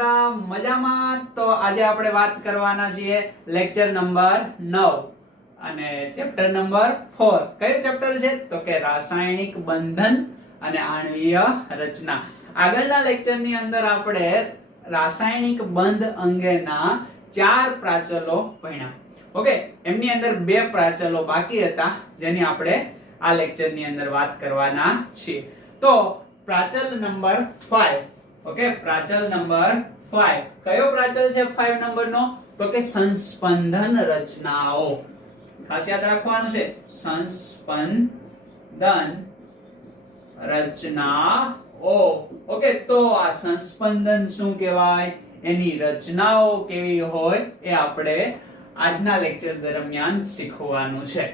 બધા મજામાં? તો આજે આપણે વાત કરવાના છીએ લેક્ચર નંબર 9 અને ચેપ્ટર નંબર 4. કયું ચેપ્ટર છે? તો કે રાસાયણિક બંધન અને આણ્વીય રચના. આગળના લેક્ચરની અંદર આપણે રાસાયણિક બંધ અંગેના 4 પ્રાચલો ભણ્યા. ઓકે, એમની અંદર 2 પ્રાચલો બાકી હતા જેની આપણે આ લેક્ચરની અંદર વાત કરવાના છીએ. તો પ્રાચલ નંબર 5. ઓકે, પ્રાચલ નંબર 5. કયો પ્રાચલ છે 5 નંબરનો? તો કે સંસ્પંદન રચનાઓ. ખાસ યાદ રાખવાનું છે, સંસ્પંદન રચનાઓ. ઓકે, તો આ સંસ્પંદન શું કહેવાય, એની રચનાઓ કેવી હોય એ આપણે આજના લેક્ચર દરમિયાન શીખવાનું છે.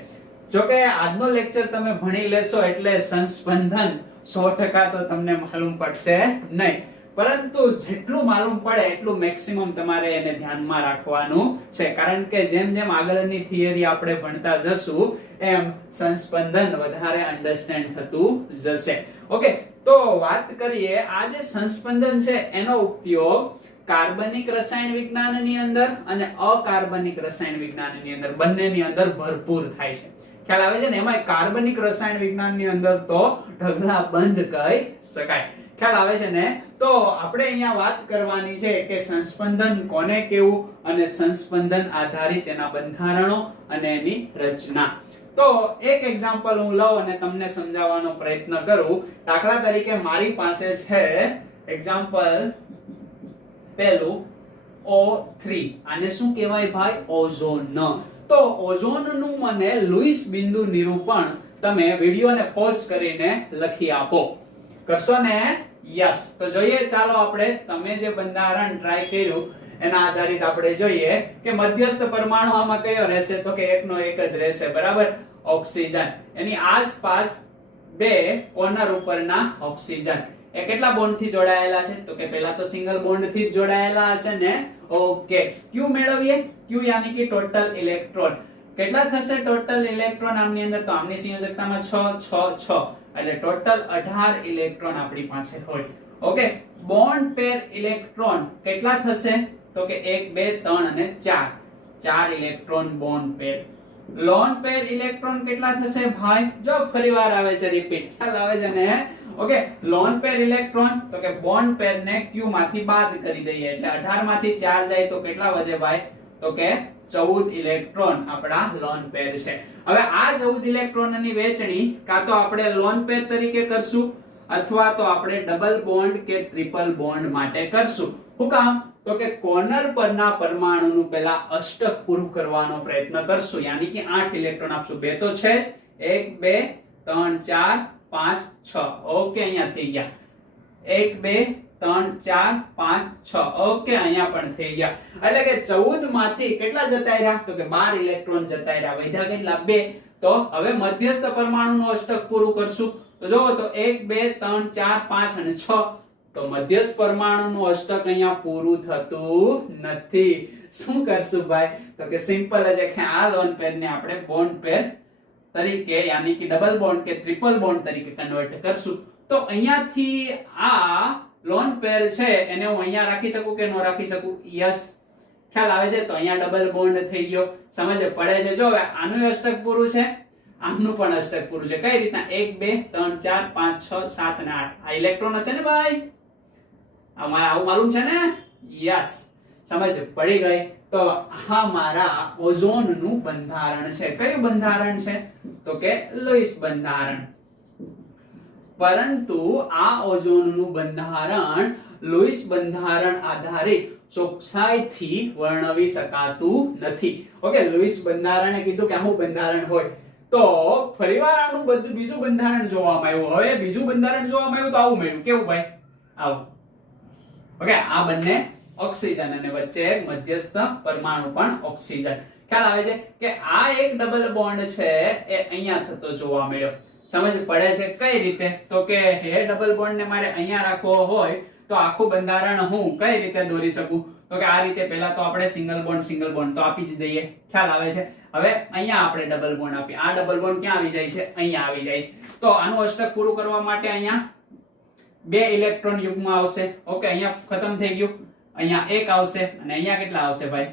જો કે આજનો લેક્ચર તમે ભણી લેશો એટલે સંસ્પંદન 100% તો તમને માલુમ પડશે નહીં, પરંતુ જેટલું માલુમ પડે એટલું મેક્સિમમ તમારે એને ધ્યાનમાં રાખવાનું છે, કારણ કે જેમ જેમ આગળની થિયરી આપણે ભણતા જશું એમ સંસ્પંદન વધારે અન્ડરસ્ટેન્ડ થતું જશે. ઓકે, તો વાત કરીએ આ જે સંસ્પંદન છે એનો ઉપયોગ કાર્બનિક રસાયણ વિજ્ઞાનની અંદર અને અકાર્બનિક રસાયણ વિજ્ઞાનની અંદર બંનેની અંદર ભરપૂર થાય છે. ખ્યાલ આવે છે ને? એમાં કાર્બનિક રસાયણ વિજ્ઞાનની અંદર તો ઢગલા બંધ કહી શકાય. ખ્યાલ આવે છે ને? તો આપણે અહીંયા વાત કરવાની છે કે સંસ્પંદન કોને કેવું અને સંસ્પંદન આધારિત એના બંધારણો અને એની રચના. તો એક એક્ઝામ્પલ હું લઉં અને તમને સમજાવવાનો પ્રયત્ન કરું. દાખલા તરીકે મારી પાસે છે એક્ઝામ્પલ પહેલું O3. આને શું કહેવાય ભાઈ? ઓઝોન. તો ઓઝોનનું મને લુઈસ બિંદુ નિરૂપણ તમે વિડિયોને પોઝ કરીને લખી આપો. કરશો ને? યસ. તો જોઈએ, ચાલો આપણે તમે જે બંધારણ ટ્રાય કર્યું એના આધારિત આપણે જોઈએ કે મધ્યસ્થ પરમાણુ આમાં કયો રહેશે? તો કે એકનો એક જ રહેશે, બરાબર? ઓક્સિજન. એની આસપાસ 2 કોર્નર ઉપરના ઓક્સિજન. એ કેટલા બોન્ડ થી જોડાયેલા છે? તો કે પહેલા તો સિંગલ બોન્ડ થી જ જોડાયેલા હશે ને. ઓકે, ક્યુ મેળવીએ. ક્યુ યાની કે ટોટલ ઇલેક્ટ્રોન. કેટલા થશે ટોટલ ઇલેક્ટ્રોન આમની અંદર? તો આમની સંયોજકતામાં 6 6 6 એટલે ટોટલ 18 ઇલેક્ટ્રોન આપણી પાસે હોય. ઓકે, બોન્ડ પેર ઇલેક્ટ્રોન કેટલા થશે? તો કે 1 2 3 અને 4. 4 ઇલેક્ટ્રોન બોન્ડ પેર. લોન પેર ઇલેક્ટ્રોન કેટલા થશે ભાઈ? જો ફરીવાર આવે છે રિપીટ. ખ્યાલ આવે છે ને? ઓકે, લોન પેર ઇલેક્ટ્રોન તો કે બોન્ડ પેર ને ક્યુ માંથી બાદ કરી દઈએ એટલે 18 માંથી 4 જાય તો કેટલા વધે ભાઈ? તો કે 14 ઇલેક્ટ્રોન આપણા લોન પેર છે. હવે આ 14 ઇલેક્ટ્રોનની વહેંચણી કાં તો આપણે લોન પેર તરીકે કરશું અથવા તો આપણે ડબલ બોન્ડ કે ટ્રિપલ બોન્ડ માટે કરશું. શું કામ? તો કે કોર્નર પરના પરમાણુનું પહેલા અષ્ટક પૂરું કરવાનો પ્રયત્ન કરશું, યાની કે 8 ઇલેક્ટ્રોન આપશું. 2 તો છે જ, 1 2 3 4 5 6. ઓકે, અહીંયા થઈ ગયા 1 2 3 4 5 6. ઓકે, અહીંયા પણ થઈ ગયા. એટલે કે 14 માંથી કેટલા જતા રહ્યા? તો કે 12 ઇલેક્ટ્રોન જતા રહ્યા. વધ્યા કેટલા? 2. તો હવે મધ્યસ્થ પરમાણુનું અષ્ટક પૂરું કરશું. તો જો તો 1 2 3 4 5 અને 6. તો મધ્યસ્થ પરમાણુનું અષ્ટક અહીંયા પૂરું થતું નથી. શું કરશું ભાઈ? તો કે સિમ્પલ જ છે કે આ લોન પેરને આપણે બોન્ડ પેર તરીકે યાની કે ડબલ બોન્ડ કે ટ્રિપલ બોન્ડ તરીકે કન્વર્ટ કરશું. તો અહીંયાથી આ લોન પેર છે એને હું અહીંયા રાખી શકું કે ન રાખી શકું? યસ. ખ્યાલ આવે છે? તો અહીંયા ડબલ બોન્ડ થઈ ગયો. સમજ પડે છે? જો હવે આનું અષ્ટક પૂરું છે, આમનું પણ અષ્ટક પૂરું છે. કઈ રીતના? 1 2 3 4 5 6 7 અને 8. આ ઇલેક્ટ્રોન હશે ને ભાઈ? આવું માલુમ છે ને? યસ, સમજ પડી ગઈ. તો આ મારા ઓઝોનનું બંધારણ છે. કયું બંધારણ છે? તો કે લુઈસ બંધારણ. પરંતુ આ ઓઝોનનું બંધારણ લુઈસ બંધારણ આધારિત ચોકસાઈથી વર્ણવી શકાતું નથી. ઓકે, લુઈસ બંધારણે કીધું કે આવું બંધારણ હોય, તો ફરીવાર આનું બીજું બંધારણ જોવામાં આવ્યું. હવે બીજું બંધારણ જોવામાં આવ્યું તો આવું મળ્યું. કેવું ભાઈ? આવું. ઓકે, આ બંને ઓક્સિજન અને વચ્ચે એક મધ્યસ્થ પરમાણુ પણ ઓક્સિજન. ખ્યાલ આવે છે કે આ એક ડબલ બોન્ડ છે એ અહીંયા થતો જોવા મળ્યો. સમજ પડે છે? કઈ રીતે? તો કે હે ડબલ બોન્ડ ને મારે અહીંયા રાખવો હોય તો આખું બંધારણ હું કઈ રીતે દોરી શકું? તો કે આ રીતે. પહેલા તો આપણે સિંગલ બોન્ડ તો આપી જ દઈએ. ખ્યાલ આવે છે? હવે અહીંયા આપણે ડબલ બોન્ડ આપીએ. આ ડબલ બોન્ડ ક્યાં આવી જાય છે? અહીંયા આવી જાય છે. તો આનું અષ્ટક પૂરું કરવા માટે અહીંયા 2 ઇલેક્ટ્રોન યુગ્મ આવશે. ઓકે, અહીંયા ખતમ થઈ ગયું. અહીંયા 1 આવશે અને અહીંયા કેટલા આવશે ભાઈ?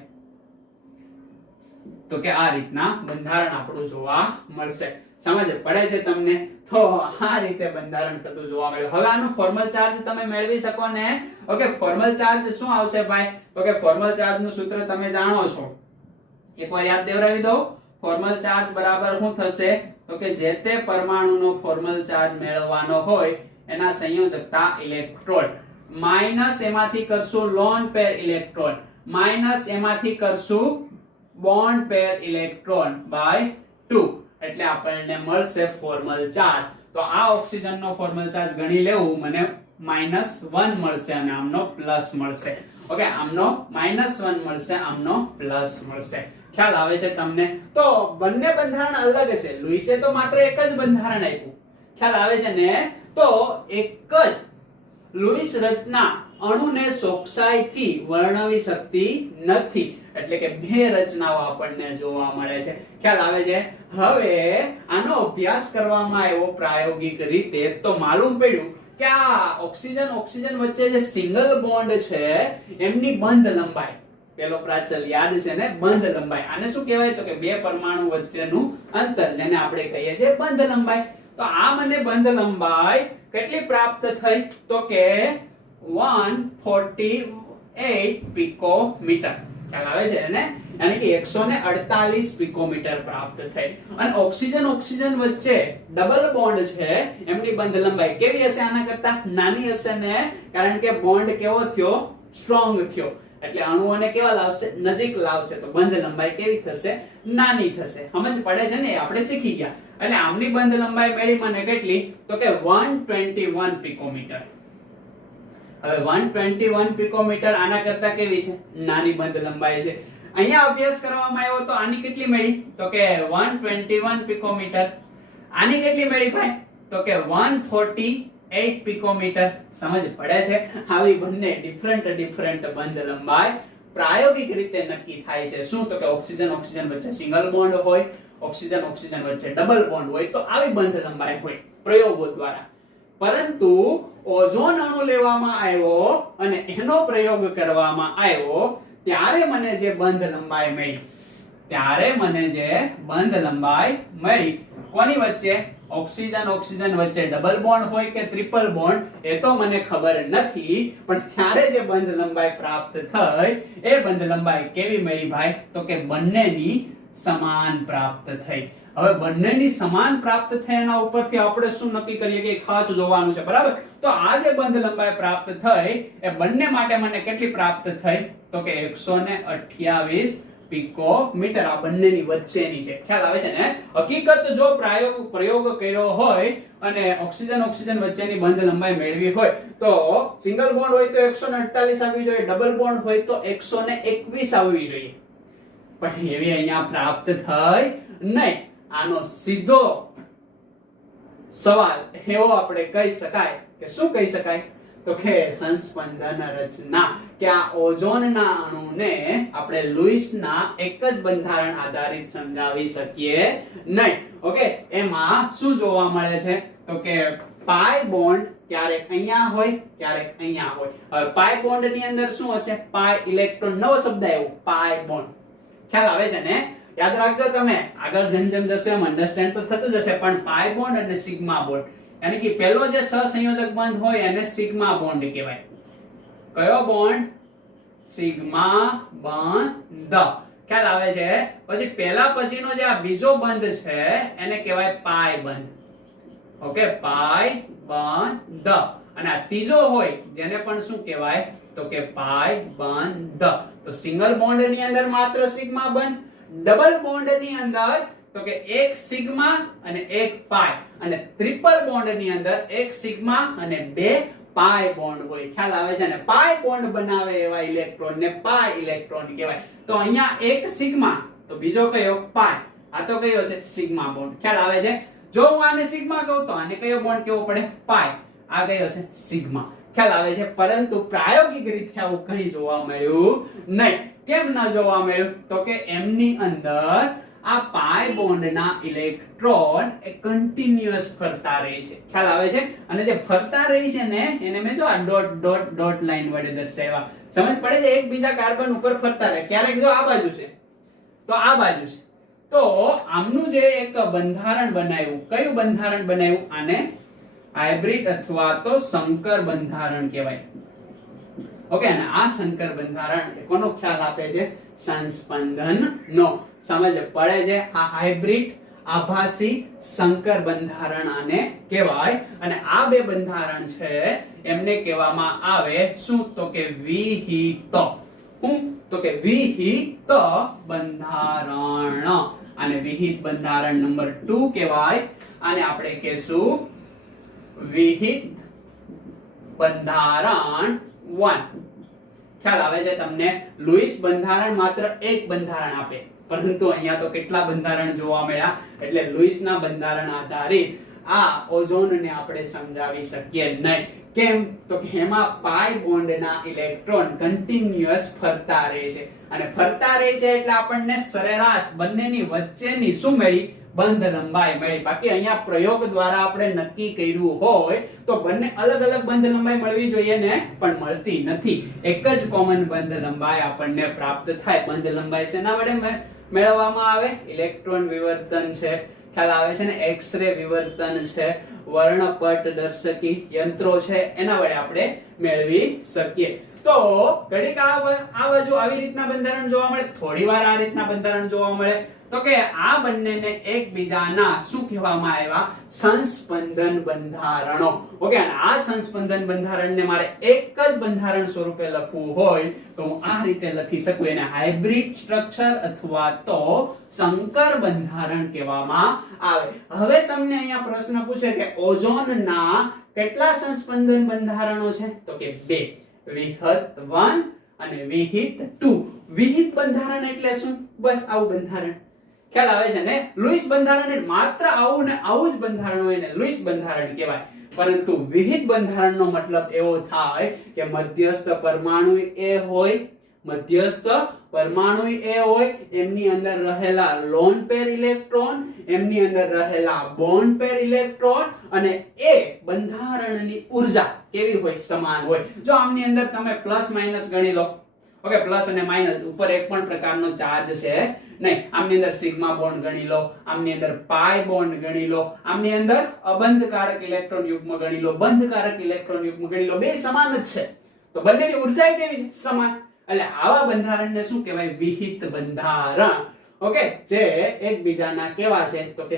તો કે આ રીતના બંધારણ આપણું જોવા મળશે. સમજ પડે છે તમને? તો આ રીતે બંધારણ થતું જોવા મળ્યું. હવે આનું ફોર્મલ ચાર્જ તમે મેળવી શકો ને. ઓકે, ફોર્મલ ચાર્જ શું આવશે ભાઈ? તો કે ફોર્મલ ચાર્જ નું સૂત્ર તમે જાણો છો, એકવાર યાદ દેવરાવી દઉં. ફોર્મલ ચાર્જ બરાબર શું થશે? તો કે જે તે પરમાણુનો ફોર્મલ ચાર્જ મેળવવાનો હોય એના સંયોજકતા ઇલેક્ટ્રોન માઈનસ એમાંથી કરશું લોન પેર ઇલેક્ટ્રોન માઈનસ એમાંથી કરશું બોન્ડ પેર ઇલેક્ટ્રોન બાય 2, એટલે આપણને મળશે ફોર્મલ ચાર્જ. તો આ ઓક્સિજનનો ફોર્મલ ચાર્જ ગણી લેવું, મને -1 મળશે અને આમનો પ્લસ મળશે. ઓકે, આમનો -1 મળશે, આમનો પ્લસ મળશે. ખ્યાલ આવે છે તમને? તો બંને બંધારણ અલગ છે. લુઈસે તો માત્ર એક જ બંધારણ આપ્યું. ખ્યાલ આવે છે ને? તો એક જ લુઈસ રચના અણુને ચોકસાઈથી વર્ણવી શકતી નથી, એટલે કે બે રચનાઓ આપણને જોવા મળે છે. ખ્યાલ આવે છે? હવે આનો અભ્યાસ કરવામાં આવ્યો પ્રાયોગિક રીતે તો માલુમ પડ્યું કે આ ઓક્સિજન વચ્ચે જે સિંગલ બોન્ડ છે એમની બંધ લંબાઈ, પેલો પ્રાચલ યાદ છે ને, બંધ લંબાઈ. આને શું કહેવાય? તો કે બે પરમાણુ વચ્ચેનું અંતર, જેને આપણે કહીએ છીએ બંધ લંબાઈ. તો આ મને બંધ લંબાઈ કેટલી પ્રાપ્ત થઈ? તો કે 148 પિકોમીટર. ખ્યાલ આવે છે ને? યાની કે 148 પિકોમીટર પ્રાપ્ત થઈ. અને ઓક્સિજન વચ્ચે ડબલ બોન્ડ છે, એમની બંધ લંબાઈ કેવી હશે? આના કરતા નાની હશે ને, કારણ કે બોન્ડ કેવો થયો? સ્ટ્રોંગ થયો. એટલે અણુઓને કેવા લાવશે? નજીક લાવશે. તો બંધ લંબાઈ કેવી થશે? નાની થશે. સમજ પડે છે ને? આપણે શીખી ગયા. એટલે આમની બંધ લંબાઈ મળી મને કેટલી? તો કે 121 પિકોમીટર. હવે 121 પિકોમીટર આના કરતા કેવી છે? નાની બંધ લંબાઈ છે. અહીંયા અભ્યાસ કરવામાં આવ્યો તો આની કેટલી મળી? તો કે 121 પિકોમીટર. આની કેટલી મળી ભાઈ? તો કે 148 પિકોમીટર. સમજ પડે છે? આવી બંને ડિફરન્ટ બંધ લંબાઈ પ્રાયોગિક રીતે નક્કી થાય છે. શું? તો કે ઓક્સિજન વચ્ચે સિંગલ બોન્ડ હોય, ઓક્સિજન વચ્ચે ડબલ બોન્ડ હોય તો આવી બંધ લંબાઈ હોય પ્રયોગો દ્વારા. પરંતુ ઓઝોન અણુ લેવામાં આવ્યો અને એનો પ્રયોગ કરવામાં આવ્યો ત્યારે મને જે બંધ લંબાઈ મળી, કોની વચ્ચે? ઓક્સિજન વચ્ચે ડબલ બોન્ડ હોય કે ટ્રિપલ બોન્ડ એ તો મને ખબર નથી, પણ ત્યારે જે બંધ લંબાઈ પ્રાપ્ત થઈ એ બંધ લંબાઈ કેવી મળી ભાઈ? તો કે બંનેની સમાન પ્રાપ્ત થઈ. હવે બંનેની સમાન પ્રાપ્ત થઈ એના ઉપરથી આપણે શું નક્કી કરીએ કે ખાસ જોવાનું છે, બરાબર? તો આ જે બંધ લંબાઈ પ્રાપ્ત થઈ એ બંને માટે મને કેટલી પ્રાપ્ત થઈ? તો કે 128 પિકોમીટર. આ બંનેની વચ્ચેની છે. ખ્યાલ આવે છે ને? હકીકત જો પ્રયોગ કર્યો હોય અને ઓક્સિજન વચ્ચેની બંધ લંબાઈ મેળવી હોય તો સિંગલ બોન્ડ હોય તો 148 આવવી જોઈએ, ડબલ બોન્ડ હોય તો 121 આવવી જોઈએ, પણ એવી અહીંયા પ્રાપ્ત થઈ નહીં. આનો સીધો સવાલ એવો આપણે કહી શકાય કે શું કહી શકાય? તો કે સંસ્પંદન રચના, કે આ ઓઝોનના અણુને આપણે લુઈસના એક જ બંધારણ આધારિત સમજાવી શકીએ નહીં. ઓકે, એમાં શું જોવા મળે છે? તો કે પાઈ બોન્ડ ક્યારેક અહીંયા હોય, ક્યારેક અહીંયા હોય. હવે પાઈ બોન્ડ ની અંદર શું હશે? પાઈ ઇલેક્ટ્રોન. નવો શબ્દ આવ્યો, પાઈ બોન્ડ. ખ્યાલ આવે છે ને? યાદ રાખજો તમે, આગળ જેમ જશો એમ અન્ડરસ્ટેન્ડ તો થતું જશે. પણ પાઈ બોન્ડ અને સિગ્મા બોન્ડ, યાની કે પહેલો જે સહસંયોજક બંધ હોય એને સિગ્મા બોન્ડ કહેવાય. કયો બોન્ડ? સિગ્મા બંધ. ખ્યાલ આવે છે? પછી પહેલા પછીનો જે આ બીજો બંધ છે એને કહેવાય પાઈ બંધ. ઓકે, પાઈ બંધ. અને આ ત્રીજો હોય જેને પણ શું કહેવાય? તો કે પાઈ બંધ. તો સિંગલ બોન્ડ ની અંદર માત્ર સિગ્મા બંધ, ડબલ બોન્ડ ની અંદર તો કે એક સિગ્મા અને એક પાઈ, અને ટ્રિપલ બોન્ડ ની અંદર એક સિગ્મા અને બે પાઈ બોન્ડ હોય. ખ્યાલ આવે છે ને? પાઈ બોન્ડ બનાવે એવા ઇલેક્ટ્રોન ને પાઈ ઇલેક્ટ્રોન કહેવાય. તો અહીંયા એક સિગ્મા, તો બીજો કયો? પાઈ. આ તો કયો છે? Sigma bond. ખ્યાલ આવે છે? જો હું આને સિગ્મા કહું તો આને કયો બોન્ડ કેવો પડે? પાઈ. આ કયો છે? સિગ્મા. ખ્યાલ આવે છે? પરંતુ પ્રાયોગિક રીતે આવું કંઈ જોવા મળ્યું નહીં. કેમ ન જોવા મળ્યું? તો કે એમની અંદર આ પાઈ બોન્ડના ઇલેક્ટ્રોન એ કન્ટિન્યુઅસ ફરતા રહે છે. ખ્યાલ આવે છે? અને જે ફરતા રહે છે ને એને મેં જો આ ડોટ લાઈન વડે દર્શાવ્યા. સમજ પડે છે? એકબીજા કાર્બન ઉપર ફરતા રહે. ક્યારેક જો આ બાજુ છે તો આ બાજુ છે, તો આમનું જે એક બંધારણ બનાવ્યું, કયું બંધારણ બનાવ્યું? આને હાઇબ્રિડ અથવા તો સંકર બંધારણ કહેવાય. ઓકે, અને આ સંકર બંધારણ કોનો ખ્યાલ આપે છે? સંસ્પંદનનો. સમજ પડે છે? આ હાઇબ્રિડ, આભાસી, સંકર બંધારણ આને કહેવાય. અને આ બે બંધારણ છે એમને કહેવામાં આવે શું? તો કે વિહિત. હું તો કે વિહિત બંધારણ. અને વિહિત બંધારણ નંબર 2 કહેવાય. આને આપણે કહેશું વિહિત બંધારણ 1. ખ્યાલ આવે છે તમને? લુઈસ બંધારણ માત્ર એક બંધારણ આપે, પરંતુ અહીંયા તો કેટલા બંધારણ જોવા મળ્યા. એટલે લુઈસના બંધારણ આધારિત આ ઓઝોનને આપણે સમજાવી શકીએ નહીં. કેમ? તો કે એમાં પાઈ બોન્ડના ઇલેક્ટ્રોન કન્ટિન્યુઅસ ફરતા રહે છે, અને ફરતા રહે છે એટલે આપણને સરેરાશ બંનેની વચ્ચેની શું મળી? બંધ લંબાઈ મળી. બાકી અહીંયા પ્રયોગ દ્વારા આપણે નક્કી કર્યું હોય તો બંને અલગ અલગ બંધ લંબાઈ મળવી જોઈએ ને, પણ મળતી નથી. એક જ કોમન બંધ લંબાઈ આપણને પ્રાપ્ત થાય. બંધ લંબાઈ શેના વડે મેળવવામાં આવે? ઇલેક્ટ્રોન વિવર્તન છે, ખ્યાલ આવે છે ને? એક્સ રે વિવર્તન છે, વર્ણપટ દર્શકી યંત્રો છે, એના વડે આપણે મેળવી શકીએ. તો ઘડીક આ બાજુ આવી રીતના બંધારણ જોવા મળે, થોડી વાર આ રીતના બંધારણ જોવા મળે. તો કે આ બંનેને એકબીજાના શું કહેવામાં આવ્યા? સંસ્પંદન બંધારણો. ઓકે, અને આ સંસ્પંદન બંધારણને મારે એક જ બંધારણ સ્વરૂપે લખવું હોય તો હું આ રીતે લખી શકું. એને હાઇબ્રિડ સ્ટ્રક્ચર અથવા તો સંકર બંધારણ કહેવામાં આવે. હવે તમને અહીંયા પ્રશ્ન પૂછે કે ઓઝોનના કેટલા સંસ્પંદન બંધારણો છે? તો કે 2. વિહિત 1 અને વિહિત 2. વિહિત બંધારણ એટલે શું? બસ આવું બંધારણ. ખ્યાલ આવે છે ને? લુઈસ બંધારણ માત્ર આવું ને આવું જ બંધારણ હોય ને લુઈસ બંધારણ કહેવાય. પરંતુ વિહિત બંધારણનો મતલબ એવો થાય કે મધ્યસ્થ પરમાણુ એ હોય, મધ્યસ્થ પરમાણુ એ હોય, એમની અંદર રહેલા લોન પેર ઇલેક્ટ્રોન, એમની અંદર રહેલા બોન્ડ પેર ઇલેક્ટ્રોન, અને એ બંધારણની ઉર્જા કેવી હોય? સમાન હોય. જો આમની અંદર તમે પ્લસ માઇનસ ગણી લો, ઓકે, પ્લસ અને માઇનસ, ઉપર એક પણ પ્રકારનો ચાર્જ છે નહીં. આમની અંદર સિગ્મા બોન્ડ ગણી લો, આમની અંદર પાઈ બોન્ડ ગણી લો, આમની અંદર અબંધકારક ઇલેક્ટ્રોન યુગ્મ ગણી લો, બંધકારક ઇલેક્ટ્રોન યુગ્મ ગણી લો, બે સમાન જ છે. તો બંનેની ઉર્જા કેવી છે? સમાન. એટલે આવા બંધારણને શું કહેવાય? વિહિત બંધારણ. ઓકે, જે એકબીજાના કેવા છે? તો કે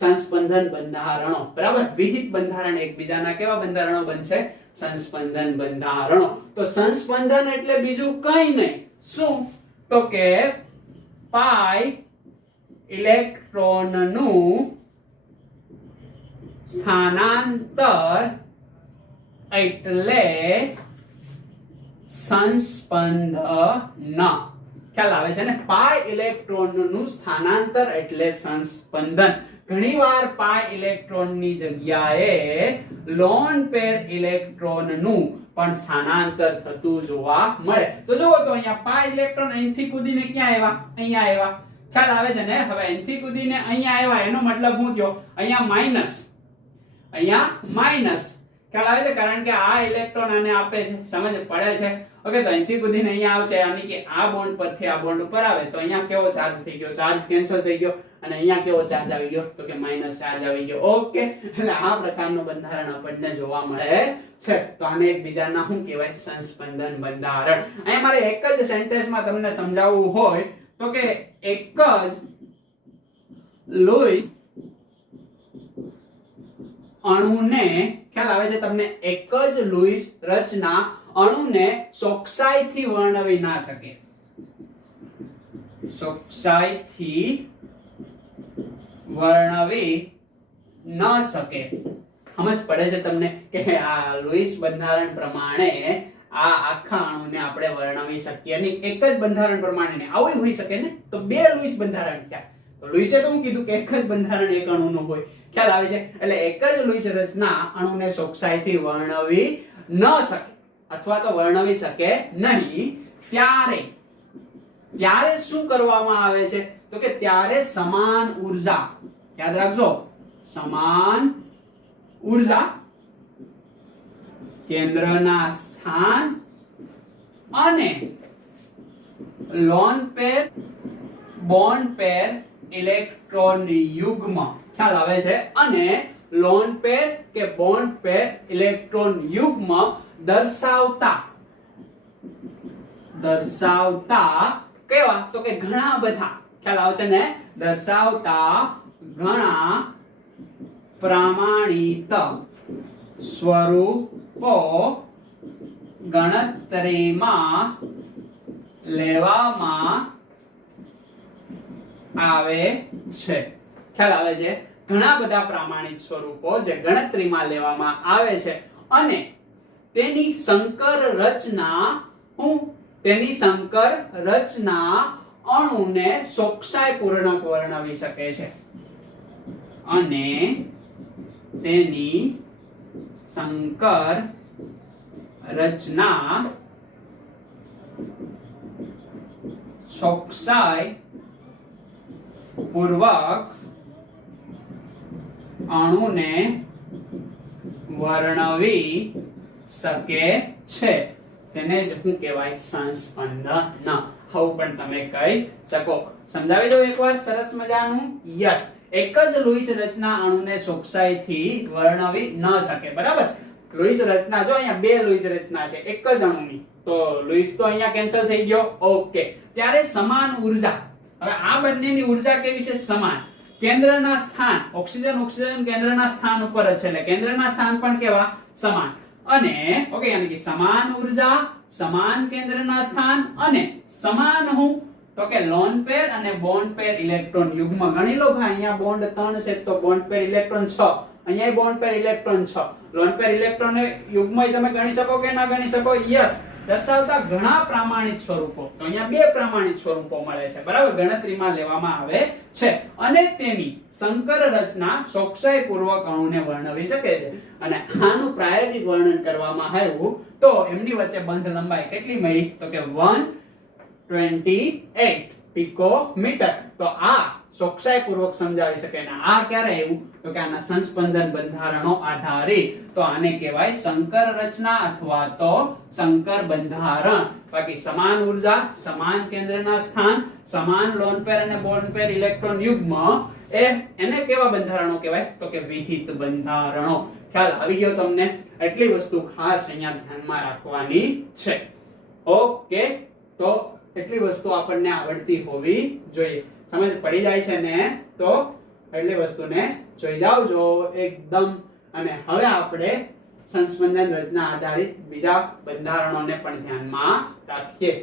સંસ્પંદન બંધારણો. બરાબર? વિહિત બંધારણ એકબીજાના કેવા બંધારણો બનશે? સંસ્પંદન બંધારણો. તો સંસ્પંદન એટલે બીજું કંઈ નહીં. શું? તો કે પાઈ ઇલેક્ટ્રોનનું સ્થાનાંતર એટલે સંસ્પંદન. ખ્યાલ આવે છે ને? પાઈ ઇલેક્ટ્રોનનું સ્થાનાંતર એટલે સંસ્પંદન. ઘણીવાર પાઈ ઇલેક્ટ્રોનની જગ્યાએ લોન પેર ઇલેક્ટ્રોનનું પણ સ્થાનાંતર થતું જોવા મળે. તો જુઓ તો અહીંયા પાઈ ઇલેક્ટ્રોન અહીંથી કૂદીને ક્યાં આવ્યા? અહીંયા આવ્યા. ખ્યાલ આવે છે ને? હવે અહીંથી કૂદીને અહીંયા આવ્યા એનો મતલબ શું થયો? અહીંયા માઈનસ, અહીંયા માઈનસ. ખ્યાલ આવે છે? કારણ કે આ ઇલેક્ટ્રોન આને આપે છે. સમજ પડે છે? ઓકે, તો અહીંથી કૂદીને અહીંયા આવશે, yani કે આ બોન્ડ પરથી આ બોન્ડ ઉપર આવે તો અહીંયા કેવો ચાર્જ થઈ ગયો? ચાર્જ કેન્સલ થઈ ગયો. અને અહીંયા કેવો ચાર્જ આવી ગયો? તો કે માઈનસ ચાર્જ આવી ગયો. ઓકે, એટલે આ પ્રકારનું બંધારણ આપણને જોવા મળે છે. તો આને એકબીજાના શું કહેવાય? સંસ્પંદન બંધારણ. અહીંયા મારે એક જ સેન્ટેન્સમાં તમને સમજાવવું હોય તો કે એક જ લુઈસ અણુને, ખ્યાલ આવે છે તમને? એક જ લુઈસ રચના અણુને ચોકસાઈથી વર્ણવી ના શકે. ચોકસાઈથી વર્ણવી ન શકે. સમજ પડે છે તમને કે આ લુઈસ બંધારણ પ્રમાણે આ આખા અણુને આપણે વર્ણવી શકીએ નહીં. એક જ બંધારણ પ્રમાણે ને આવું હોઈ શકે ને? તો બે લુઈસ બંધારણ થયા. તો લુઈસે તો હું કીધું કે એક જ બંધારણ એક અણુનું હોય. ખ્યાલ આવે છે? એટલે એક જ લુઈસ રચના અણુને ચોકસાઈથી વર્ણવી ન શકે અથવા તો વર્ણવી શકે નહીં. ત્યારે શું કરવામાં આવે છે? તો કે ત્યારે સમાન ઉર્જા, યાદ રાખજો, સમાન ઉર્જા કેન્દ્રના સ્થાન અને લોન પેર બોન્ડ પેર ઇલેક્ટ્રોન યુગ્મ, ખ્યાલ આવે છે? અને લોન પેર કે બોન્ડ પેર ઇલેક્ટ્રોન યુગ્મ દર્શાવતા કેવા? તો કે ઘણા બધા, ખ્યાલ આવશે ને? દર્શાવતા ઘણા પ્રમાણિત સ્વરૂપો ગણતરીમાં લેવામાં આવે છે. ખ્યાલ આવે છે? ઘણા બધા પ્રમાણિત સ્વરૂપો જે ગણતરીમાં લેવામાં આવે છે અને તેની સંકર રચના અણુને ચોકસાઈપૂર્વક વર્ણવી શકે છે. અને તેની સંકર રચના ચોકસાઈપૂર્વક અણુને વર્ણવી શકે છે. તેને જ શું કહેવાય? સંસ્પંદન. હવે પણ તમે કહી શકો. સમજાવી દો એકવાર સરસ મજાનું. યસ, એક જ લુઈસ રચના અણુને ચોકસાઈથી વર્ણવી ન શકે. બરાબર? લુઈસ રચના, જો અહીંયા બે લુઈસ રચના છે એક જ અણુની, તો લુઈસ તો અહીંયા કેન્સલ થઈ ગયો. ઓકે, ત્યારે સમાન ઉર્જા. હવે આ બંનેની ઉર્જા કેવી છે? સમાન. કેન્દ્રના સ્થાન, ઓક્સિજન કેન્દ્રના સ્થાન ઉપર જ છે, એટલે કેન્દ્રના સ્થાન પણ કેવા? સમાન. અને ઓકે, યાની કે સમાન ઉર્જા, સમાન કેન્દ્રના સ્થાન અને સમાન હું? તો કે લોન પેર અને બોન્ડ પેર ઇલેક્ટ્રોન યુગ્મ. ગણી લો ભાઈ, અહીંયા બોન્ડ 3 છે તો બોન્ડ પેર ઇલેક્ટ્રોન 6, અહીંયા બોન્ડ પેર ઇલેક્ટ્રોન 6. લોન પેર ઇલેક્ટ્રોન યુગ્મ તમે ગણી શકો કે ના ગણી શકો? યસ, દર્શાવતા ઘણા પ્રમાણિત સ્વરૂપો. તો અહીંયા બે પ્રમાણિત સ્વરૂપો મળે છે. બરાબર? ગણતરીમાં લેવામાં આવે છે અને તેની સંકર રચના ચોકસાઈપૂર્વક અણુને વર્ણવી શકે છે. અને આનું પ્રાયોગિક વર્ણન કરવામાં આવ્યું તો એમની વચ્ચે બંધ લંબાઈ કેટલી મળી? તો કે 128 પિકોમીટર. તો આ ચોકસાઈપૂર્વક સમજાવી શકે. અને આ ક્યારે આવ્યું? તો કે આના સંસ્પંદન બંધારણો આધારિત. તો આને કહેવાય સંકર રચના અથવા તો સંકર બંધારણ. બાકી સમાન ઉર્જા, સમાન કેન્દ્રના સ્થાન, સમાન લોન પેર અને બોન્ડ પેર ઇલેક્ટ્રોન યુગ્મ, એને કેવા બંધારણો કહેવાય? તો કે વિહિત બંધારણો. ખ્યાલ આવી ગયો તમને? એટલી વસ્તુ ખાસ અહીંયા ધ્યાનમાં રાખવાની છે. ઓકે, તો એટલી વસ્તુ આપણને આવડતી હોવી જોઈએ. સમજ પડી જાય છે ને? તો એટલી વસ્તુને જોઈ જાવજો એકદમ. અને હવે આપણે સંસ્પંદન રચના આધારિત બીજા બંધારણોને પણ ધ્યાનમાં રાખીએ.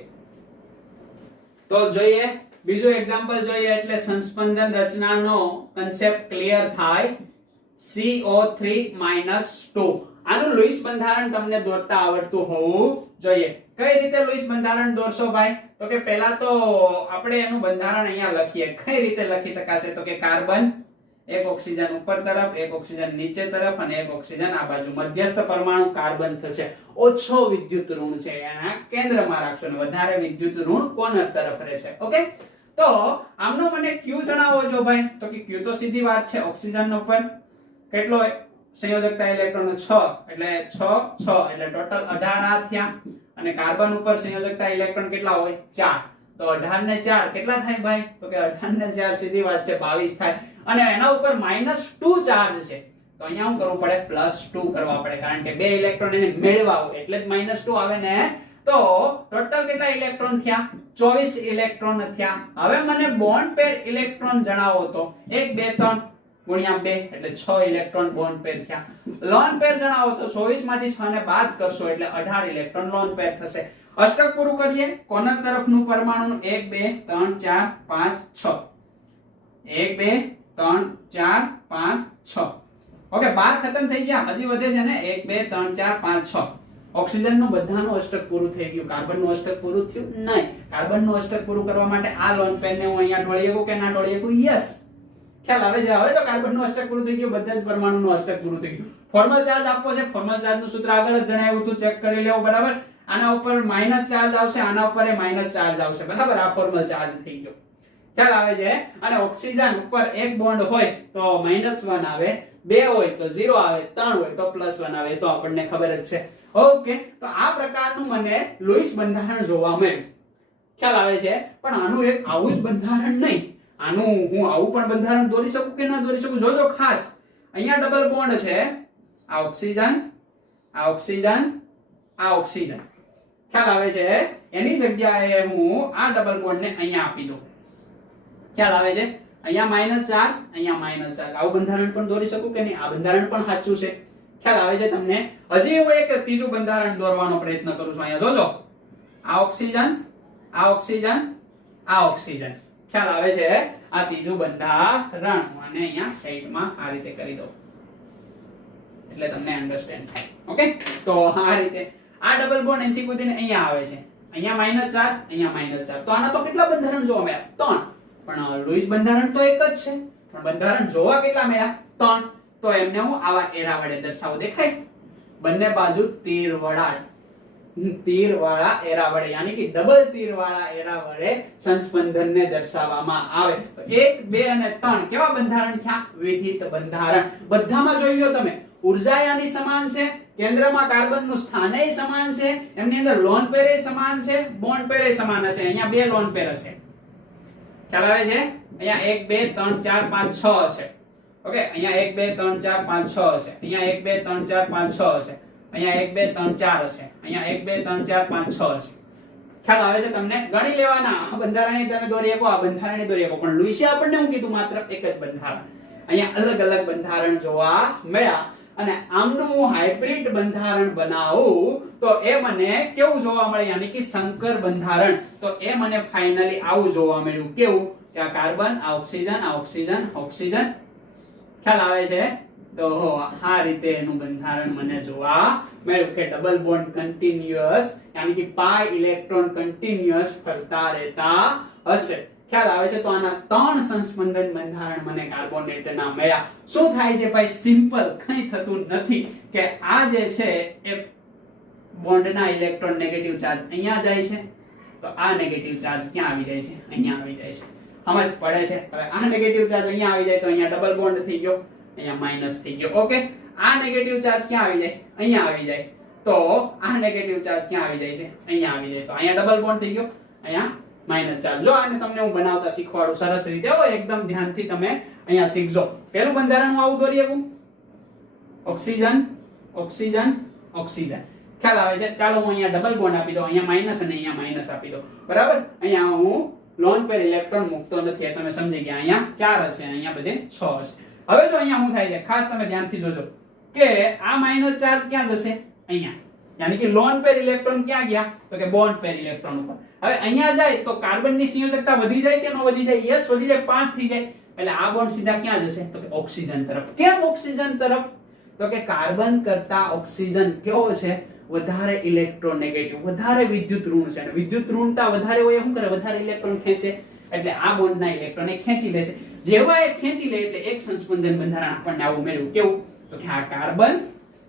તો જોઈએ બીજું એક્ઝામ્પલ જોઈએ એટલે સંસ્પંદન રચનાનો કન્સેપ્ટ ક્લિયર થાય. CO3 - 2. આનું લુઈસ બંધારણ તમને દોરતા આવડતું હોવું જોઈએ. કઈ રીતે લુઈસ બંધારણ દોરશો ભાઈ? તો કે પહેલા તો આપણે એનું બંધારણ અહીંયા લખીએ. કઈ રીતે લખી શકાશે? તો કે કાર્બન, એક ઓક્સિજન ઉપર તરફ, એક ઓક્સિજન નીચે તરફ અને એક ઓક્સિજન આ બાજુ. મધ્યસ્થ પરમાણુ કાર્બન થશે. ઓછો વિદ્યુત ઋણ છે એના કેન્દ્રમાં રાખશો અને વધારે વિદ્યુત ઋણ કોર્નર તરફ રહેશે. ઓકે, તો આમનો મને Q જણાવો છો ભાઈ. તો કે Q તો સીધી વાત છે ઓક્સિજન ઉપર કેટલો સંયોજકતા ઇલેક્ટ્રોન 6, એટલે 6 6 એટલે ટોટલ 18 આ થયા. અને કાર્બન ઉપર સંયોજકતા ઇલેક્ટ્રોન કેટલા હોય? 4. તો 18 ને 4 કેટલા થાય ભાઈ? તો કે 18 ને 4 સીધી વાત છે 22 થાય. અને એના ઉપર -2 ચાર્જ છે તો અહીંયા શું કરવું પડે? +2 કરવા પડે, કારણ કે બે ઇલેક્ટ્રોન એને મેળવવા હોય એટલે જ -2 આવે ને. તો ટોટલ કેટલા ઇલેક્ટ્રોન થયા? 24 ઇલેક્ટ્રોન થયા. હવે મને બોન્ડ પેર ઇલેક્ટ્રોન જણાવો તો 1 2 3 ગુણ્યા 2 એટલે 6 ઇલેક્ટ્રોન બોન્ડ પેર થયા. લોન પેર જણાવો તો 24 માંથી 6 ને બાદ કરશો એટલે 18 ઇલેક્ટ્રોન લોન પેર થશે. અષ્ટક પૂરું કરીએ. કોર્નર તરફનું પરમાણુ 1 2 3 4 5 6 1 2 3 4 5 6. ઓકે, 12 ખતમ થઈ ગયા. હજી વધે છે ને 1 2 3 4 5 6. ઓક્સિજન નું બધાનું અષ્ટક પૂરું થઈ ગયું. કાર્બન નું અષ્ટક પૂરું થયું નહીં. કાર્બન નું અષ્ટક પૂરું કરવા માટે આ લોન પેર ને હું અહીંયા ઢોળી શકું કે ના ઢોળી શકું? યસ, ખ્યાલ આવે છે? હવે તો કાર્બન નું અષ્ટક પૂરું થઈ ગયું, બધા જ પરમાણુ નું અષ્ટક પૂરું થઈ ગયું. ફોર્મલ ચાર્જ આપવો છે. ફોર્મલ ચાર્જ નું સૂત્ર આગળ જ જણાવ્યું હતું, ચેક કરી લેવું. બરાબર? આના ઉપર માઈનસ ચાર્જ આવશે, આના ઉપર માઈનસ ચાર્જ આવશે. બરાબર? આ ફોર્મલ ચાર્જ થઈ ગયો. ખ્યાલ આવે છે? અને ઓક્સિજન ઉપર એક બોન્ડ હોય તો -1 આવે, 2 હોય તો 0 આવે, 3 હોય તો +1 આવે. તો આપણને ખબર જ છે. ઓકે, તો આ પ્રકારનું મને લુઈસ બંધારણ જોવા મળ્યું. ખ્યાલ આવે છે? પણ આનું એક આવું જ બંધારણ નહીં, આનું હું આવું પણ બંધારણ દોરી શકું કે ના દોરી શકું? જોજો ખાસ, અહીંયા ડબલ બોન્ડ છે, આ ઓક્સિજન, આ ઓક્સિજન, આ ઓક્સિજન. ખ્યાલ આવે છે? એની જગ્યાએ હું આ ડબલ બોન્ડ ને અહીંયા આપી દઉં. ખ્યાલ આવે છે? અહીંયા માઇનસ ચાર્જ, અહીંયા માઇનસ ચાર્જ. આવું બંધારણ પણ દોરી શકું કે નહીં? આ બંધારણ પણ સાચું છે. ખ્યાલ આવે છે તમને? હજી હું એક ત્રીજું બંધારણ દોરવાનો પ્રયત્ન કરું છું. અહીંયા જોજો, આ ઓક્સિજન, આ ઓક્સિજન, આ ઓક્સિજન. ખ્યાલ આવે છે? આ ત્રીજું બંધારણ અને અહીંયા સાઈડમાં આ રીતે કરી દઉં એટલે તમને અન્ડરસ્ટેન્ડ થાય. ઓકે, તો આ રીતે આ ડબલ બોન્ડ અહીંથી કૂદીને અહીંયા આવે છે, અહીંયા માઇનસ ચાર્જ, અહીંયા માઇનસ ચાર્જ. તો આના તો કેટલા બંધારણ જોવા મળ્યા? 3. પણ લુઈસ બંધારણ તો એક જ છે, પણ બંધારણ જોવા કેટલા મળ્યા? 3. તો એમને હું આવા એરા વડે દર્શાવું. દેખાય? બંને બાજુ તીર વાળા એરા વડે, યાની કે ડબલ તીર વાળા એરા વડે સંસ્પંદનને દર્શાવવામાં આવે. 1, 2 અને 3 કેવા બંધારણ થયા? વિહિત બંધારણ. બધામાં જોઈ લો તમે, ઉર્જા યાની સમાન છે, કેન્દ્રમાં કાર્બનનું સ્થાનેય સમાન છે, એમની અંદર લોન પેરે સમાન છે, બોન્ડ પેરે સમાન હશે. અહીંયા 2 લોન પેર હશે. ખ્યાલ આવે છે? અહીંયા 1, 2, 3, 4, 5, 6 હશે. ઓકે, અહીંયા 1, 2, 3, 4, 5, 6 હશે. અહીંયા 1, 2, 3, 4, 5, 6 હશે. અહીંયા 1, 2, 3, 4 હશે. અહીંયા 1, 2, 3, 4, 5, 6 હશે. ખ્યાલ આવે છે તમને? ગણી લેવાના. આ બંધારણની તમે દોરી શકો, આ બંધારણની દોરી શકો, પણ લુઈસે આપણને હું કીધું? માત્ર એક જ બંધારણ. અહીંયા અલગ અલગ બંધારણ જોવા મળ્યા. અને આમનું હું હાઇબ્રિડ બંધારણ બનાવું તો એ મને કેવું જોવા મળે? યાની કે સંકર બંધારણ. તો એ મને ફાઇનલી આવું જોવા મળ્યું. કેવું? કે આ કાર્બન, આ ઓક્સિજન, આ ઓક્સિજન, ઓક્સિજન. ખ્યાલ આવે છે? તો આ રીતે એનું બંધારણ મને જોવા મળ્યું કે ડબલ બોન્ડ કન્ટિન્યુઅસ, યાની કે પાઈ ઇલેક્ટ્રોન કન્ટિન્યુઅસ ફરતા રહેતા હશે. ખ્યાલ આવે છે? તો આના 3 સંસ્પંદન બંધારણ મને કાર્બોનેટના મળ્યા. શું થાય છે ભાઈ? સિમ્પલ, કંઈ થતું નથી કે આ જે છે એ બોન્ડના ઇલેક્ટ્રોન નેગેટિવ ચાર્જ અહીંયા જાય છે, તો આ નેગેટિવ ચાર્જ ક્યાં આવી જાય છે? અહીંયા આવી જાય છે. સમજ પડે છે? હવે આ નેગેટિવ ચાર્જ અહીંયા આવી જાય તો અહીંયા ડબલ બોન્ડ થઈ ગયો, અહીંયા માઈનસ થઈ ગયો. ઓકે, આ નેગેટિવ ચાર્જ ક્યાં આવી જાય? અહીંયા આવી જાય. તો આ નેગેટિવ ચાર્જ ક્યાં આવી જાય છે? અહીંયા આવી જાય. તો અહીંયા ડબલ બોન્ડ થઈ ગયો, અહીંયા માઈનસ ચાર્જ. જો આને તમને હું બનાવતા શીખવાડું સરસ રીતે. એકદમ ધ્યાનથી તમે અહીંયા શીખજો. પહેલું બંધારણ હું આવું દોરી શકું, ઓક્સિજન, ઓક્સિજન, ઓક્સિજન. ખ્યાલ આવે છે? ચાલો હું અહીંયા ડબલ બોન્ડ આપી દઉં, અહીંયા માઈનસ અને અહીંયા માઈનસ આપી દઉં. બરાબર? અહીંયા હું લોન પેર ઇલેક્ટ્રોન મૂકતો નથી, તમે સમજી ગયા. અહીંયા 4 હશે, અહીંયા બધે 6 હશે. હવે જો અહીંયા શું થાય છે, ખાસ તમે ધ્યાનથી જોજો કે આ માઈનસ ચાર્જ ક્યાં જશે? અહીંયા. યાની કે લોન પેર ઇલેક્ટ્રોન ક્યાં ગયા? તો કે બોન્ડ પેર ઇલેક્ટ્રોન ઉપર. હવે અહીંયા જાય તો કાર્બનની સંયોજકતા વધી જાય કે ન વધી જાય? યસ, વધી જાય, 5 થઈ જાય. એટલે આ બોન્ડ સીધા ક્યાં જશે? તો કે ઓક્સિજન તરફ. કેમ ઓક્સિજન તરફ? તો કે કાર્બન કરતા ઓક્સિજન કેવો છે? વધારે ઇલેક્ટ્રોનેગેટિવ, વધારે વિદ્યુત ઋણ છે, અને વિદ્યુત ઋણતા વધારે હોય શું કરે? વધારે ઇલેક્ટ્રોન ખેંચે. એટલે આ બોન્ડના ઇલેક્ટ્રોન એ ખેંચી લેશે. જેવા એ ખેંચી લે એટલે એક સંસ્પંદન બંધારણ આપણને આવું મળ્યું. કેવું? તો કે આ કાર્બન.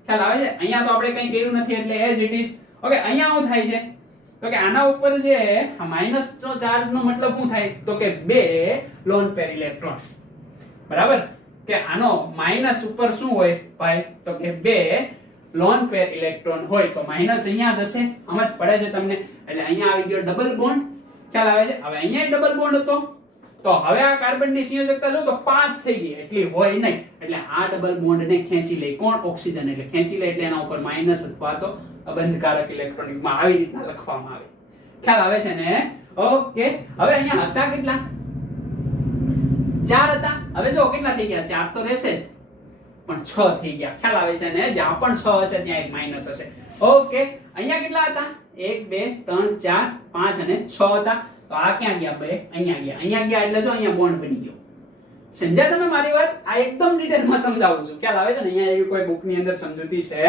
ખ્યાલ આવે છે? અહીંયા તો આપણે કંઈ કર્યું નથી એટલે એઝ ઇટ ઇઝ. ઓકે, અહીંયા શું થાય છે? તો કે આના ઉપર જે માઈનસ નો ચાર્જ નો મતલબ શું થાય? તો કે 2 લોન પેર ઇલેક્ટ્રોન. બરાબર? કે આનો માઈનસ ઉપર શું હોય ભાઈ? તો કે 2 લોન પેર ઇલેક્ટ્રોન હોય. તો માઈનસ અહીંયા જશે. સમજ પડે છે તમને? એટલે અહીંયા આવી ગયો ડબલ બોન્ડ. ખ્યાલ આવે છે? હવે અહીંયા ડબલ બોન્ડ હતો તો હવે આ કાર્બનની સંયોજકતા જો તો 5 થઈ ગઈ, એટલી હોય નહીં. એટલે આ ડબલ બોન્ડને ખેંચી લે. કોણ? ઓક્સિજન. એટલે ખેંચી લે એટલે એના ઉપર માઈનસ અથવા તો અબંધકારક ઇલેક્ટ્રોનિકમાં આવી રીતના લખવામાં આવે. ખ્યાલ આવે છે ને? ઓકે, હવે અહીંયા હતા કેટલા? 4 હતા. હવે જો કેટલા થઈ ગયા? 4 તો રહેશે જ, પણ 6 થઈ ગયા. ખ્યાલ આવે છે ને? જ્યાં પણ 6 હશે ત્યાં એક માઈનસ હશે. ઓકે, અહીંયા કેટલા હતા? 1, 2, 3, 4, 5 અને 6 હતા. તો આ ક્યાં ગયા? બે અહીંયા ગયા. અહીંયા ગયા એટલે જો અહીંયા બોન્ડ બની ગયો. સમજ્યા તમે મારી વાત? આ એકદમ ડિટેલમાં સમજાવું છું. ખ્યાલ આવે છે ને? અહીંયા એવી કોઈ બુકની અંદર સમજૂતી છે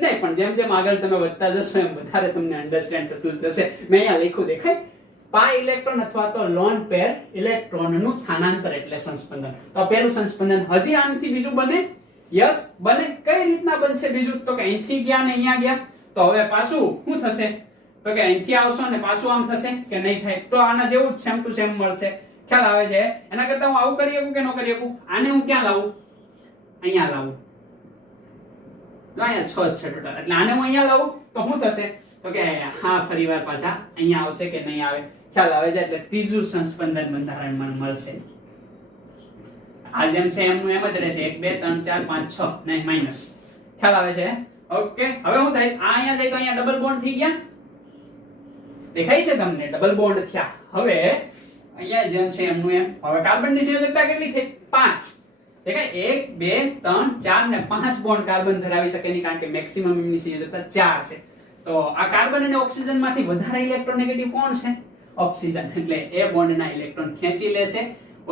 નહીં, પણ જેમ જેમ આગળ તમે વધતા જશો એમ વધારે તમને અન્ડરસ્ટેન્ડ થતું જશે. મેં અહીંયા લખ્યું દેખાય? પાઈ ઇલેક્ટ્રોન અથવા તો લોન પેર ઇલેક્ટ્રોનનું સ્થાનાંતર એટલે સંસ્પંદન. તો પહેલું સંસ્પંદન હજી આનાથી બીજું બને? યસ, બને. કઈ રીતના બનશે બીજું? તો કે અહીંથી ગયા ને અહીંયા ગયા. તો હવે પાછું શું થશે? તો કે અહીંથી આવશો ને પાછું આમ થશે કે નહીં થાય? તો આના જેવું જ સેમ ટુ સેમ મળશે. ખ્યાલ આવે છે? એના કરતા હું આવું કરી શકું કે ન કરી શકું? આને હું ક્યાં લાવું? અહીંયા લાવું. તો અહીંયા 6 જ છે ટોટલ. એટલે આને હું અહીંયા લાવું તો શું થશે? તો કે હા ફરીવાર પાછા અહીંયા આવશે કે નહીં આવે? ખ્યાલ આવે છે. એટલે ત્રીજું સંસ્પંદન બંધારણ મને મળશે. આ જેમ છે એમનું એમ જ રહેશે. 1 2 3 4 5 6 નહીં માઈનસ. ખ્યાલ આવે છે? ઓકે. હવે શું થાય? આ અહીંયા જાય તો અહીંયા ડબલ બોન્ડ થઈ ગયા. દેખાય છે તમને? ડબલ બોન્ડ થયા. હવે અહીંયા જેમ છે એમનું એમ. હવે કાર્બનની સંયોજકતા કેટલી થઈ? 5. દેખાય? 1 2 3 4 ને 5 બોન્ડ કાર્બન ધરાવી શકે નહીં, કારણ કે મેક્સિમમ એમની સંયોજકતા 4 છે. તો આ કાર્બન અને ઓક્સિજન માંથી વધારે ઇલેક્ટ્રોનેગેટિવ કોણ છે? ઓક્સિજન. એટલે એ બોન્ડના ઇલેક્ટ્રોન ખેંચી લેશે.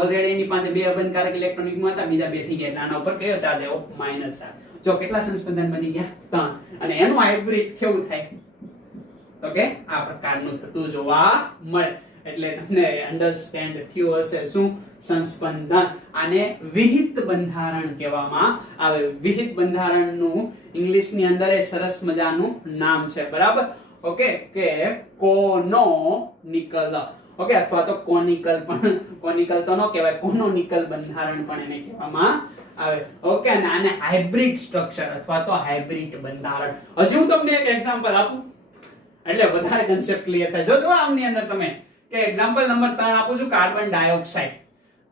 ઓલરેડી એની પાસે 2 અબંધકારક ઇલેક્ટ્રોન યુગ્મ હતા, બીજા 2 થઈ ગયા. એટલે આના ઉપર કયો ચાર્જ આવ્યો? Minus charge. જો કેટલા સંસ્પંદન બની ગયા? 3. અને એનું હાઇબ્રિડ કેવું થાય? તો કે આ પ્રકારનું થતું જોવા મળે. એટલે તમને અન્ડરસ્ટેન્ડ થયું હશે શું? સંસ્પંદન. આને વિહિત બંધારણ કહેવામાં આવે. વિહિત બંધારણનું ઇંગ્લિશની અંદર એ સરસ મજાનું નામ છે, બરાબર? ઓકે, કે કોનોનિકલ. ઓકે, અથવા તો કોનિકલ પણ. કોનિકલ તો ન કહેવાય, કોનોનિકલ બંધારણ પણ એને કહેવામાં આવે. ઓકે, અને આને હાઇબ્રિડ સ્ટ્રક્ચર અથવા તો હાઇબ્રિડ બંધારણ. હજી હું તમને એક એક્ઝામ્પલ આપું એટલે વધારે કન્સેપ્ટ ક્લિયર થાય. જોજો આમની અંદર તમે કે એક્ઝામ્પલ નંબર 3 આપું છું. Carbon dioxide.